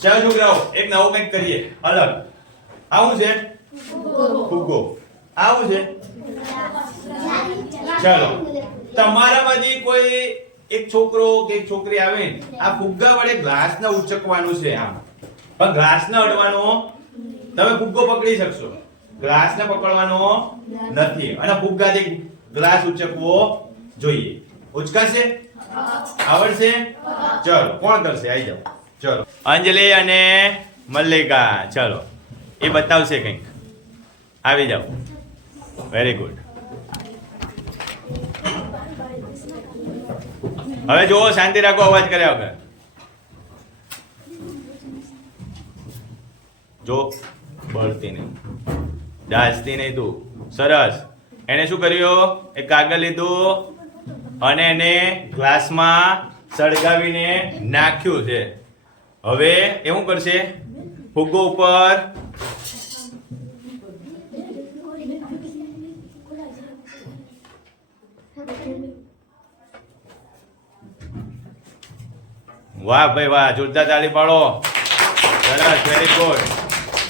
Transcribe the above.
ચાલો છોકરાઓ એક નવું કંઈક કરીએ અલગ. આવું છે ફુગ્ગો, આવું છે. ચાલો તમારામાંથી કોઈ એક છોકરો કે એક છોકરી આવે ને આ ફુગ્ગા વડે ગ્લાસને ઉચકવાનું છે આમ, પણ ગ્લાસને અડવાનો તમે ફુગ્ગો પકડી શકશો, ગ્લાસને પકડવાનો નથી અને ફુગ્ગાથી ગ્લાસ ઉચકવો જોઈએ. ઉચકાશે? આવડશે? ચલો કોણ કરશે? આવી જાઓ. ચલો અંજલિ અને મલ્લિકા, ચલો એ બતાવશે કંઈક. આવી જાઓ. Very good. હવે જુઓ, શાંતિ રાખો, અવાજ કર્યા વગર. જો બળતી નહીં, દાસતી નહીં તું. સરસ. એને શું કર્યું? એક કાગળ લીધું અને એને ગ્લાસમાં સળગાવીને નાખ્યું છે. હવે એ શું કરશે? ફુગ્ગો ઉપર વાહ ભાઈ વાહ, જોરદાર તાળી પાડો. સરસ, વેરી ગુડ.